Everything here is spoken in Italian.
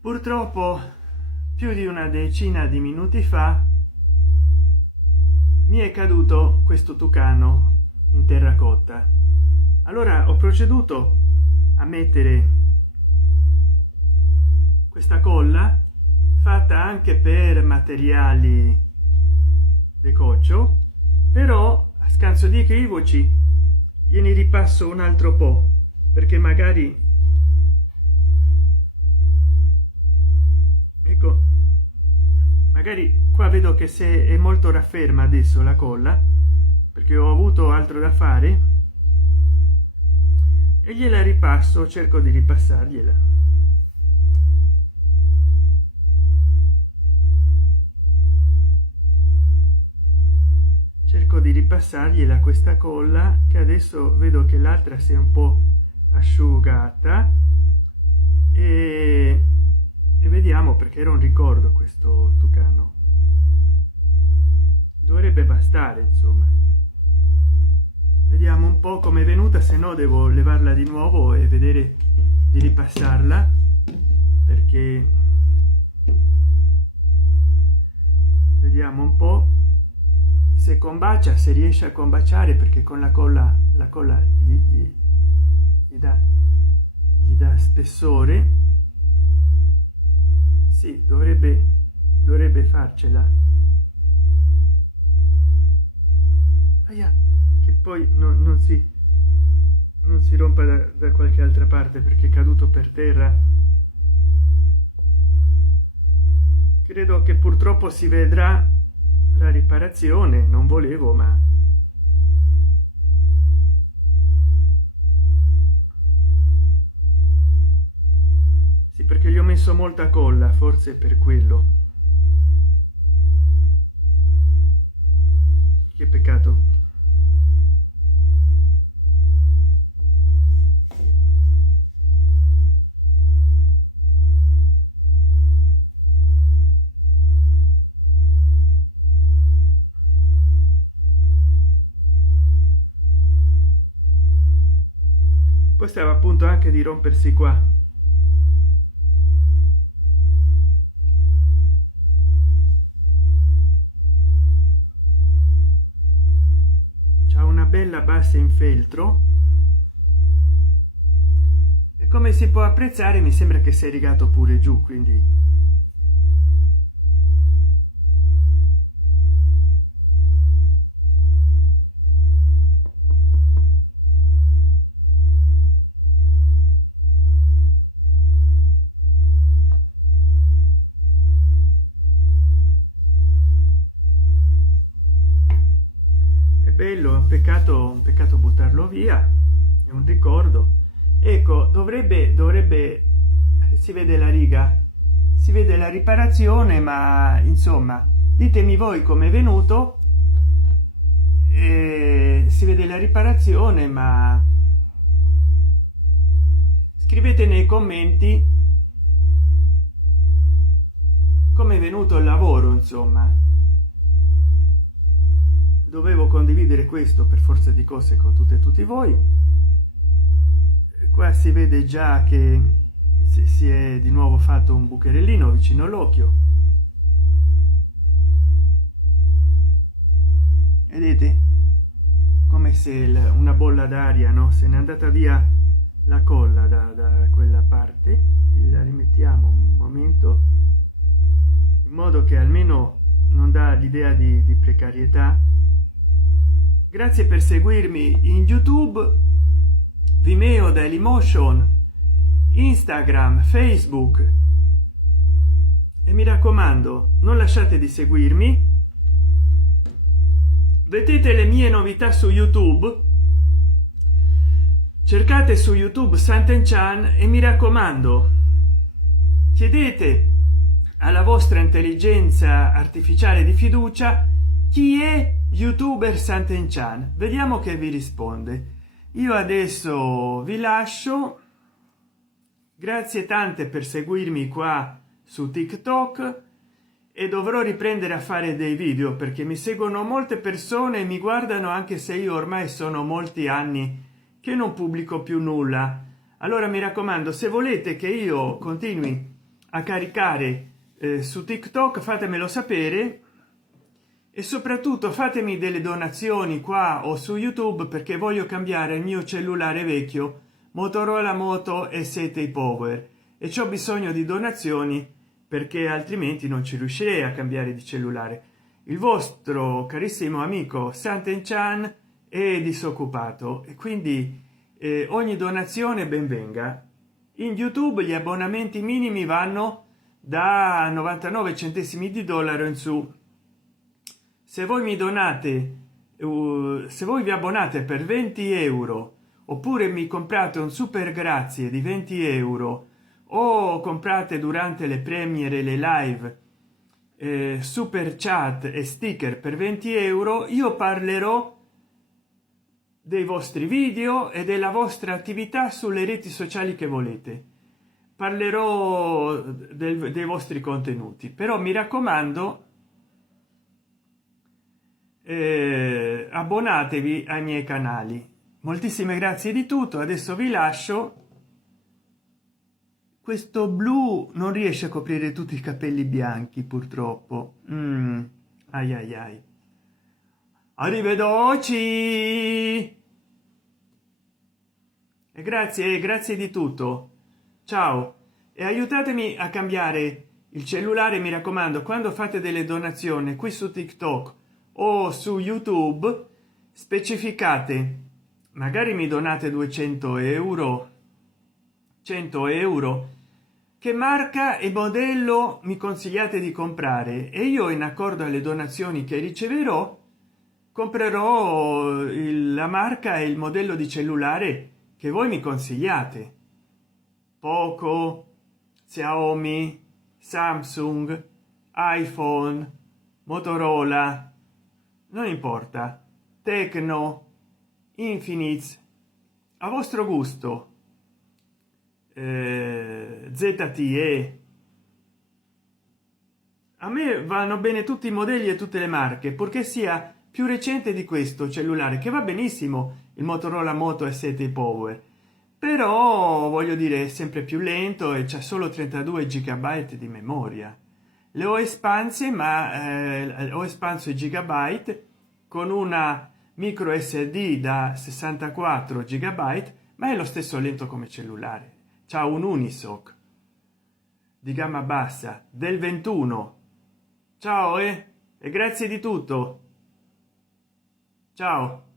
Purtroppo più di una decina di minuti fa mi è caduto questo tucano in terracotta. Allora ho proceduto a mettere questa colla fatta anche per materiali decoccio, però a scanso di equivoci gliene ripasso un altro po', perché magari, ecco, magari qua vedo che se è molto rafferma adesso la colla, perché ho avuto altro da fare, e gliela ripasso, cerco di ripassargliela. Cerco di ripassargliela questa colla, che adesso vedo che l'altra si è un po' asciugata, e vediamo, perché era un ricordo questo tucano, dovrebbe bastare, insomma. Vediamo un po' come è venuta, se no devo levarla di nuovo e vedere di ripassarla, perché vediamo un po' se combacia, se riesce a combaciare, perché con la colla gli dà spessore. Sì, dovrebbe farcela. Aia, che poi non si rompa da qualche altra parte, perché è caduto per terra. Credo che purtroppo si vedrà la riparazione, non volevo, ma sì, perché gli ho messo molta colla, forse per quello. Che peccato. Poi stava appunto anche di rompersi qua. C'ha una bella base in feltro, e come si può apprezzare mi sembra che si è rigato pure giù, quindi è bello, è un peccato buttarlo via, è un ricordo. Ecco, dovrebbe si vede la riga, si vede la riparazione, ma insomma ditemi voi come è venuto. Si vede la riparazione, ma scrivete nei commenti come è venuto il lavoro, insomma. Dovevo condividere questo per forza di cose con tutte e tutti voi. Qua si vede già che si è di nuovo fatto un bucherellino vicino all'occhio, vedete, come se una bolla d'aria, no, se n'è andata via la colla da quella parte. La rimettiamo un momento, in modo che almeno non dà l'idea di precarietà. Grazie per seguirmi in YouTube, Vimeo, Dailymotion, Instagram, Facebook, e mi raccomando, non lasciate di seguirmi. Vedete le mie novità su YouTube, cercate su YouTube Sant'Enchan, e mi raccomando, chiedete alla vostra intelligenza artificiale di fiducia chi è youtuber Sant'Enchan, vediamo che vi risponde. Io adesso vi lascio, grazie tante per seguirmi qua su TikTok, e dovrò riprendere a fare dei video, perché mi seguono molte persone e mi guardano, anche se io ormai sono molti anni che non pubblico più nulla. Allora mi raccomando, se volete che io continui a caricare su TikTok, fatemelo sapere, e soprattutto fatemi delle donazioni qua o su YouTube, perché voglio cambiare il mio cellulare vecchio Motorola Moto E7 Power e c'ho bisogno di donazioni, perché altrimenti non ci riuscirei a cambiare di cellulare. Il vostro carissimo amico Santen Chan è disoccupato e quindi ogni donazione ben venga. In YouTube gli abbonamenti minimi vanno da 99 centesimi di dollaro in su. Se voi mi donate, se voi vi abbonate per 20 euro, oppure mi comprate un super grazie di 20 euro, o comprate durante le premiere, le live, super chat e sticker per 20 euro, io parlerò dei vostri video e della vostra attività sulle reti sociali che volete. Parlerò dei vostri contenuti, però mi raccomando, abbonatevi ai miei canali. Moltissime grazie di tutto, adesso vi lascio. Questo blu non riesce a coprire tutti i capelli bianchi, purtroppo. Ai ai ai. Arrivederci e grazie di tutto. Ciao, e aiutatemi a cambiare il cellulare, mi raccomando. Quando fate delle donazioni qui su TikTok o su YouTube, specificate, magari mi donate 200 euro, 100 euro, che marca e modello mi consigliate di comprare, e io, in accordo alle donazioni che riceverò, comprerò la marca e il modello di cellulare che voi mi consigliate. Poco, Xiaomi, Samsung, iPhone, Motorola, non importa, Tecno, Infinix, a vostro gusto, ZTE. A me vanno bene tutti i modelli e tutte le marche, purché sia più recente di questo cellulare, che va benissimo il Motorola Moto E7 Power, però voglio dire è sempre più lento e c'è solo 32 GB di memoria. Le ho espanse, ma ho espanso i gigabyte con una micro SD da 64 GB, ma è lo stesso lento come cellulare. C'ha un Unisoc di gamma bassa del 21. Ciao e grazie di tutto. Ciao.